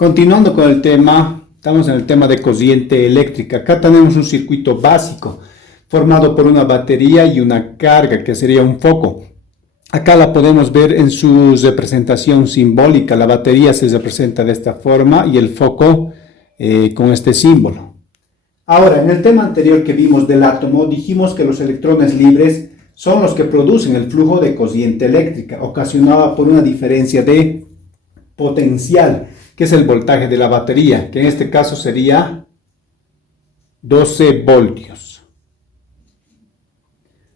Continuando con el tema, estamos en el tema de corriente eléctrica. Acá tenemos un circuito básico formado por una batería y una carga, que sería un foco. Acá la podemos ver en su representación simbólica. La batería se representa de esta forma y el foco con este símbolo. Ahora, en el tema anterior que vimos del átomo, dijimos que los electrones libres son los que producen el flujo de corriente eléctrica, ocasionada por una diferencia de potencial, que es el voltaje de la batería, que en este caso sería 12 voltios.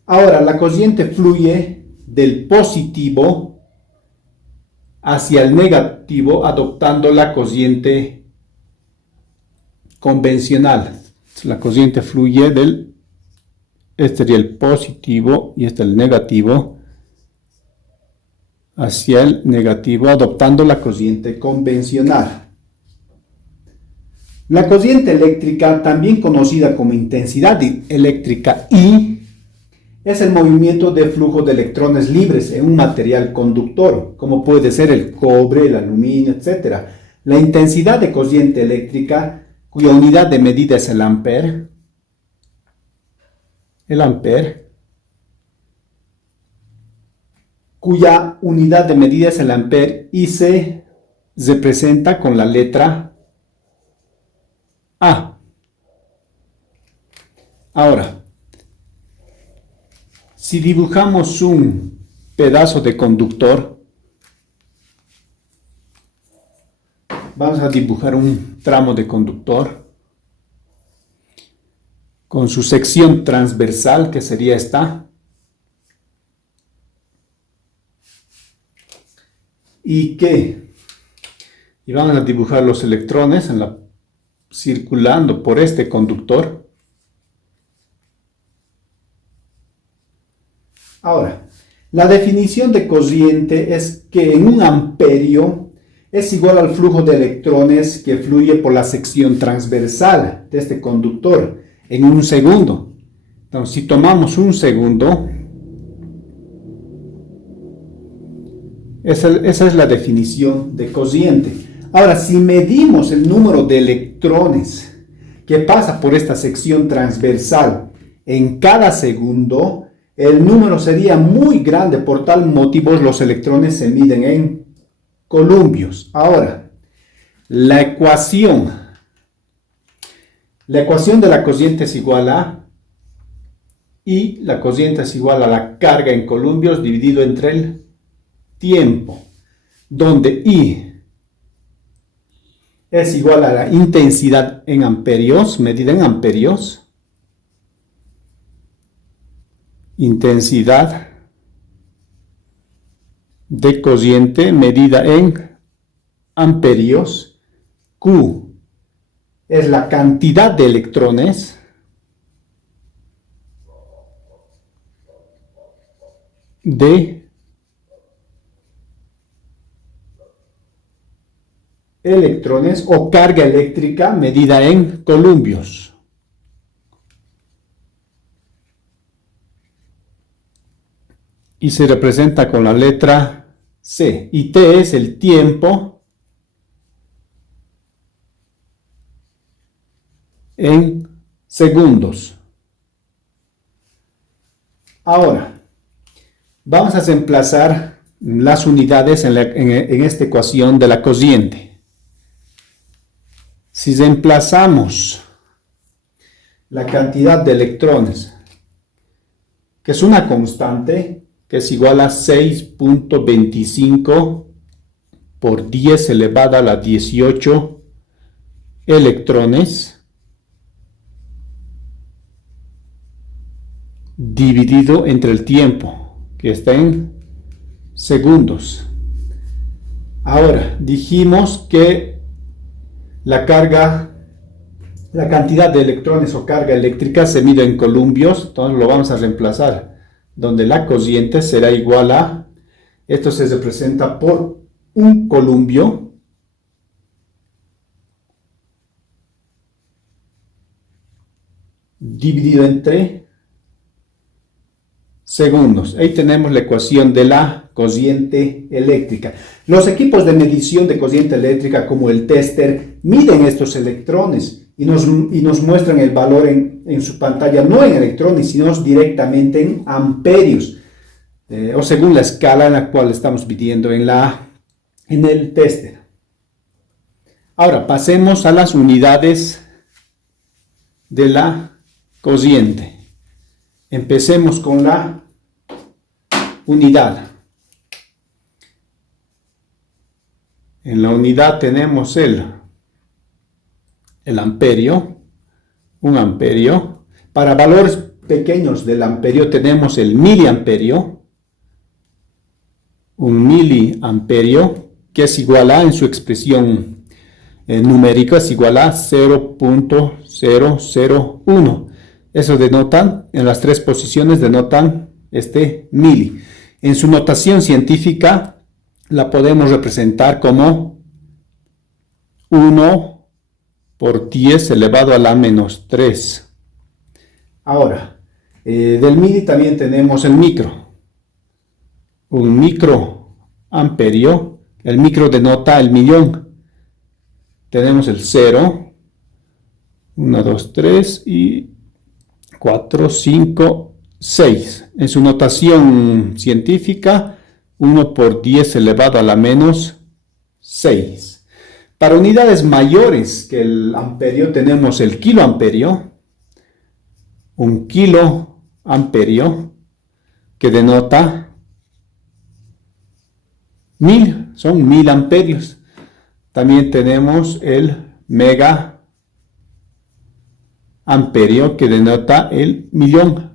Ahora, la corriente fluye del positivo hacia el negativo adoptando la corriente convencional. La corriente fluye este sería el positivo y este el negativo, hacia el negativo adoptando la corriente convencional. La corriente eléctrica, también conocida como intensidad eléctrica I, es el movimiento de flujo de electrones libres en un material conductor, como puede ser el cobre, el aluminio, etc. La intensidad de corriente eléctrica, cuya unidad de medida es el ampere, cuya unidad de medida es el ampere y se representa con la letra A. Ahora, si dibujamos un pedazo de conductor, vamos a dibujar un tramo de conductor con su sección transversal, que sería esta, y vamos a dibujar los electrones circulando por este conductor. Ahora, la definición de corriente es que en un amperio es igual al flujo de electrones que fluye por la sección transversal de este conductor en un segundo. Entonces, si tomamos un segundo, esa es la definición de corriente. Ahora, si medimos el número de electrones que pasa por esta sección transversal en cada segundo, el número sería muy grande. Por tal motivo, los electrones se miden en columbios. Ahora, la ecuación de la corriente es igual a I, la corriente es igual a la carga en columbios dividido entre el tiempo, donde I es igual a la intensidad en amperios, medida en amperios, intensidad de corriente medida en amperios. Q es la cantidad de electrones o carga eléctrica medida en columbios. Y se representa con la letra C. Y T es el tiempo en segundos. Ahora, vamos a reemplazar las unidades en esta ecuación de la corriente. Si reemplazamos la cantidad de electrones, que es una constante, que es igual a 6.25 por 10 elevada a la 18 electrones, dividido entre el tiempo, que está en segundos. Ahora, dijimos que la cantidad de electrones o carga eléctrica se mide en columbios, entonces lo vamos a reemplazar, donde la corriente será igual a, esto se representa por un columbio dividido entre segundos. Ahí tenemos la ecuación de la corriente eléctrica. Los equipos de medición de corriente eléctrica como el tester miden estos electrones y nos muestran el valor en su pantalla, no en electrones, sino directamente en amperios, o según la escala en la cual estamos midiendo en el tester. Ahora pasemos a las unidades de la corriente. Empecemos con la unidad. En la unidad tenemos el amperio, un amperio. Para valores pequeños del amperio tenemos el miliamperio, un miliamperio, que es igual a, en su expresión numérica, es igual a 0.001. Eso denotan, en las tres posiciones denotan este mili. En su notación científica la podemos representar como 1 por 10 elevado a la menos 3. Ahora, del mili también tenemos el micro. Un microamperio, el micro denota el millón. Tenemos el 0, 1, 2, 3 y 4, 5, 6. En su notación científica, 1 por 10 elevado a la menos 6. Para unidades mayores que el amperio tenemos el kiloamperio, un kiloamperio que denota 1000, son 1000 amperios. También tenemos el mega amperio que denota el millón.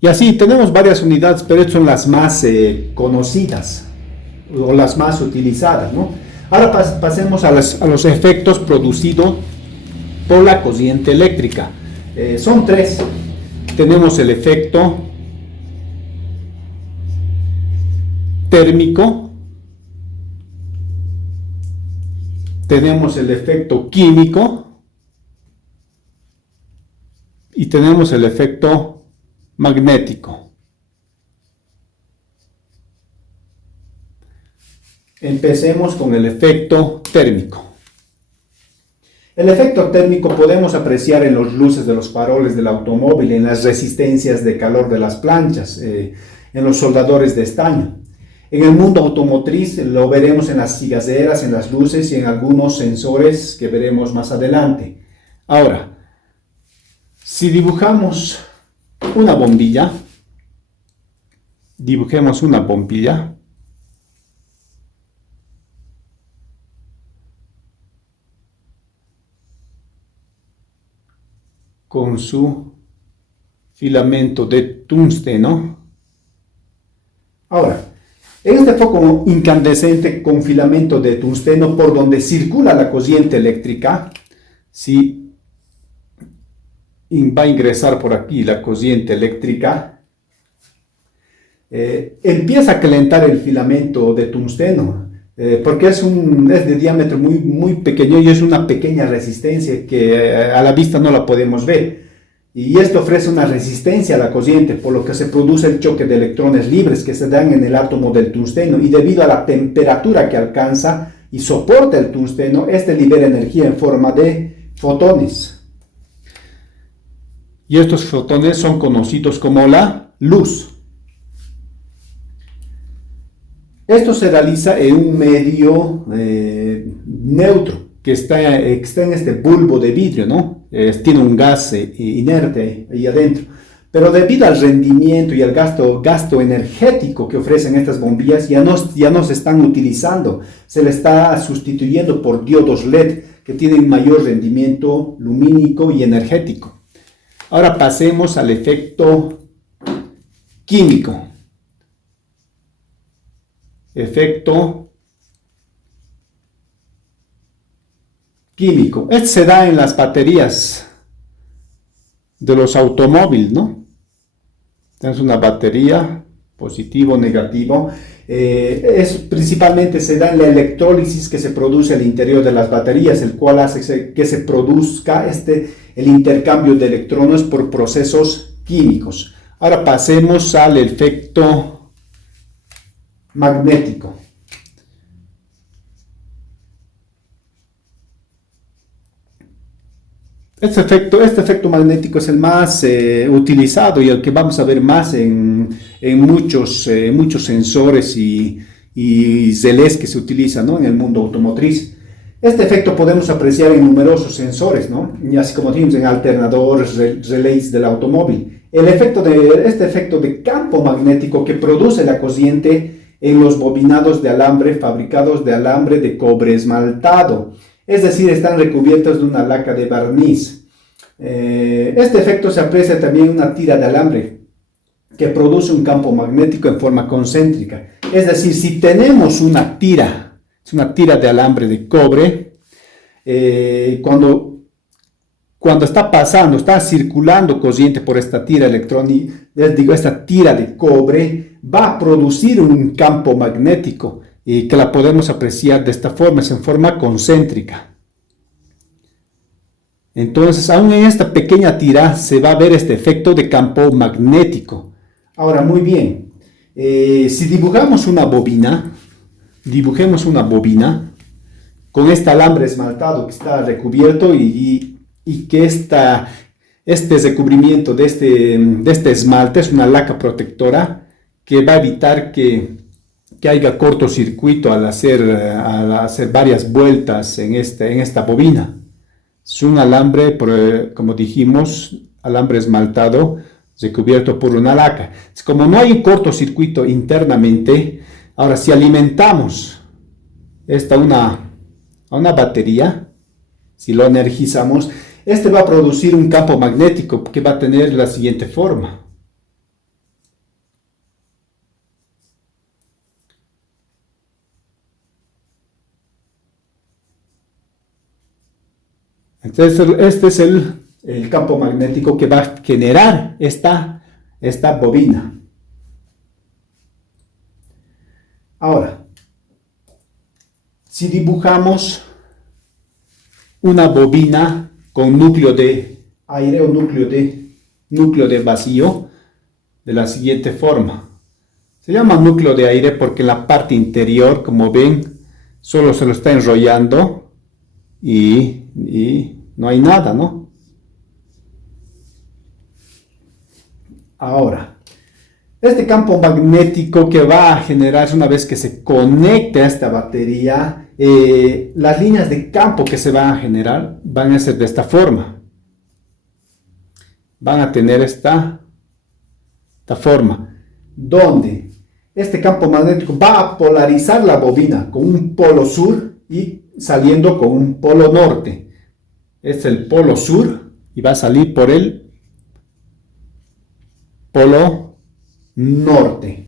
Y así tenemos varias unidades, pero estas son las más conocidas o las más utilizadas, ¿no? Ahora pasemos a los efectos producidos por la corriente eléctrica. Son tres. Tenemos el efecto térmico, tenemos el efecto químico y tenemos el efecto magnético. Empecemos con el efecto térmico. El efecto térmico podemos apreciar en las luces de los faroles del automóvil, en las resistencias de calor de las planchas, en los soldadores de estaño. En el mundo automotriz lo veremos en las cigaderas, en las luces y en algunos sensores que veremos más adelante. Ahora, si dibujamos una bombilla, dibujemos una bombilla. Con su filamento de tungsteno. Ahora, en este foco incandescente con filamento de tungsteno por donde circula la corriente eléctrica, si va a ingresar por aquí la corriente eléctrica, empieza a calentar el filamento de tungsteno, porque es de diámetro muy pequeño y es una pequeña resistencia que a la vista no la podemos ver. Y esto ofrece una resistencia a la corriente, por lo que se produce el choque de electrones libres que se dan en el átomo del tungsteno, y debido a la temperatura que alcanza y soporta el tungsteno, este libera energía en forma de fotones. Y estos fotones son conocidos como la luz. Esto se realiza en un medio neutro que está en este bulbo de vidrio, ¿no? Tiene un gas inerte ahí adentro. Pero debido al rendimiento y al gasto energético que ofrecen estas bombillas, ya no se están utilizando. Se le está sustituyendo por diodos LED que tienen mayor rendimiento lumínico y energético. Ahora pasemos al efecto químico. Efecto químico. Este se da en las baterías de los automóviles, ¿no? Tenemos una batería, positivo, negativo. Principalmente se da en la electrólisis que se produce al interior de las baterías, el cual hace que se produzca el intercambio de electrones por procesos químicos. Ahora pasemos al efecto magnético. Este efecto magnético es el más utilizado y el que vamos a ver más en muchos sensores y relés que se utilizan, ¿no?, en el mundo automotriz. Este efecto podemos apreciar en numerosos sensores, ¿no?, y así como dijimos en alternadores, relés del automóvil. Este efecto de campo magnético que produce la corriente en los bobinados de alambre fabricados de alambre de cobre esmaltado. Es decir, están recubiertos de una laca de barniz. Este efecto se aprecia también en una tira de alambre que produce un campo magnético en forma concéntrica. Es decir, si tenemos una tira de alambre de cobre, cuando está circulando corriente por esta tira electrónica, esta tira de cobre va a producir un campo magnético y que la podemos apreciar de esta forma, es en forma concéntrica. Entonces, aún en esta pequeña tira se va a ver este efecto de campo magnético. Ahora, muy bien, si dibujemos una bobina con este alambre esmaltado que está recubierto y que este recubrimiento de este esmalte es una laca protectora que va a evitar que haya cortocircuito al hacer varias vueltas en esta bobina. Es un alambre, como dijimos, alambre esmaltado recubierto por una laca. Como no hay un cortocircuito internamente, ahora si alimentamos a una batería, si lo energizamos, este va a producir un campo magnético que va a tener la siguiente forma. Entonces, este es el campo magnético que va a generar esta bobina. Ahora, si dibujamos una bobina con núcleo de aire o núcleo de vacío de la siguiente forma. Se llama núcleo de aire porque en la parte interior, como ven, solo se lo está enrollando y no hay nada, ¿no? Ahora, este campo magnético que va a generarse una vez que se conecte a esta batería, las líneas de campo que se van a generar van a ser de esta forma. Van a tener esta forma, donde este campo magnético va a polarizar la bobina con un polo sur y saliendo con un polo norte. Este es el polo sur y va a salir por el polo norte.